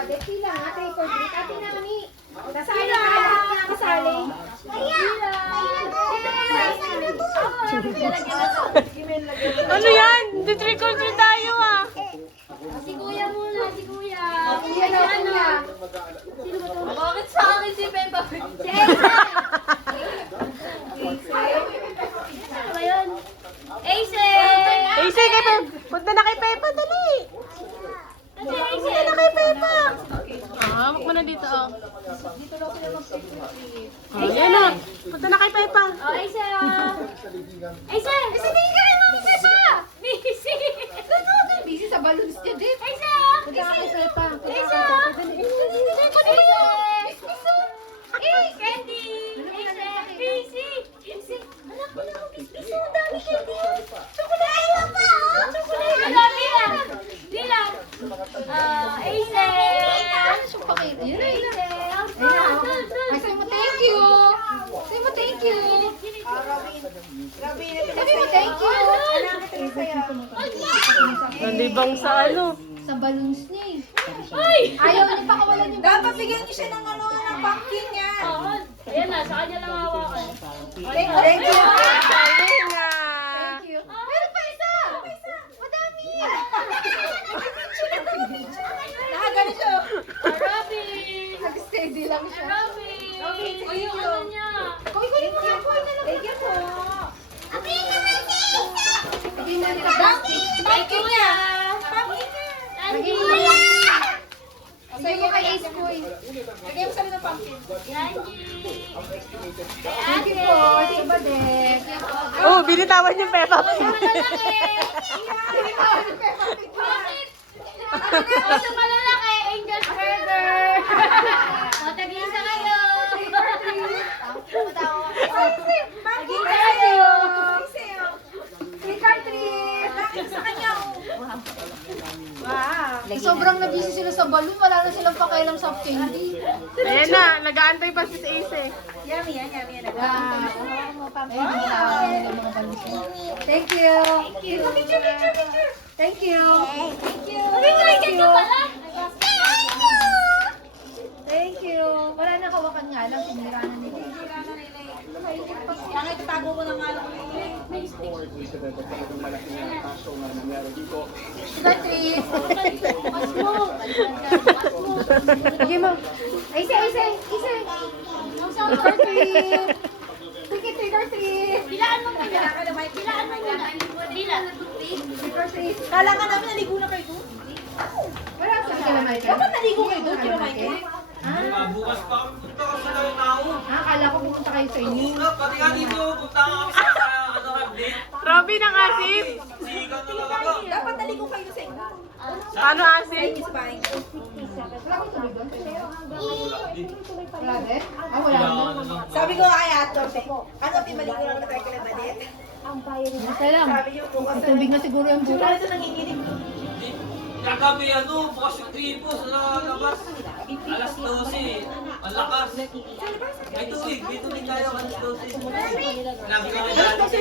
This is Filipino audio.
Badet, pila nga, trick or treat. Ate Nani, kasali ka, nakasali. Ano yan? Di trick or treat tayo ah. Si Kuya muna, si Kuya. Kuya na, Kuya. Sino ba to? Bakit sa akin si Peppa Pig? Si Ace. Ano ba yun? Ace! Ace, kay Peppa. Punta na kay Peppa, dali. Kasi Ace! Punta na kay Peppa. Hawak mo na dito oh. Oh, yan na. Punta na kay Peppa. Oh, Ace! Ace! Ace, tingin ka rin mo, Peppa! Busy! Busy sa balloons niya, din. Ace! Punta ka kay Peppa. Ace! Ace! Candy! Ace! Busy! Ace! Anak ko na ako, piso. Ang dami candy. Chocolate! Ayaw pa! Chocolate! Ang dami lang! Di lang! Ace! Ano siyang pakita? Yun ay. Ay, Say mo thank you. Say mo thank you. Sabi mo thank you. Nandibang sa ano. Sa balloons niya eh. Ay! Ayaw niya pakawalan yung Dapat bigyan niyo siya ng ano, ng pumpkin niya. Oo. Ayan na, sa kanya lang hawakan. Thank you. Kalinga. thank you. Meron pa isa. Madami. Nakagano siya. Robby! Nag-steady lang siya. Robby! Uy, yung ano niya. Kuy na lang. Kuy na lang. Thank you po. Hindi na nila. Pumpkin niya. Pumpkin niya. Andy! Say mo kay Ace Kuy. Lagyan mo sa ng pumpkin. Andy! Thank you po. Say ba din? Oh, binitawan yung Peppa. Bakit? O, sa malalaki, Angel's Burger! O, tag-isa kayo! Tag-isa kayo! Trick or treat. Bakit sa kanya? Wow. Sobrang na-busy sila sa balloon. Wala na silang pakialam sa candy. Ayan na, nag-aantay pa si Ace eh. Yummy yan, yummy yan. Thank you. Picture, picture, picture. Thank you. Thank you. Thank you pala! Thank you. Wala na kawakan nga lang. Sinira na nila. Kaya nga itatago mo na nga lang. Sugar treat. Sige mo. Aise, Aise, Aise. Sugar treat. Sige, sugar treat. Bilaan mo muna! Bilaan mo muna! Bilaan! Sugar treat. Kala ka namin naligo na kayo doon. Wala sa kila Michael. Dapat naligo kayo doon, kila Michael. Bukas pa kami punta kasi daw tao. Akala ko pupunta kayo sa inyo. Una, pati nga dito, punta nga kami sa ano update. Robby ng asim. Sigaw na lang ako. Dapat naligo kayo sa inyo. Ano asim? It's fine. Wala akong tuloy doon. Wala din. Wala din? Ah, wala din. Sabi ko kay Ato, ano, pinaligo lang na tayo kila Badet? Basta lang. Sabi niyo bukas na. Tubig na siguro yung Siguro bukas. ito nanginginig. Kagabi ano, bukas yung tripo sa labas. Alas 12. Ang lakas. May tubig tayo alas 12. Sinabi ko kay dati.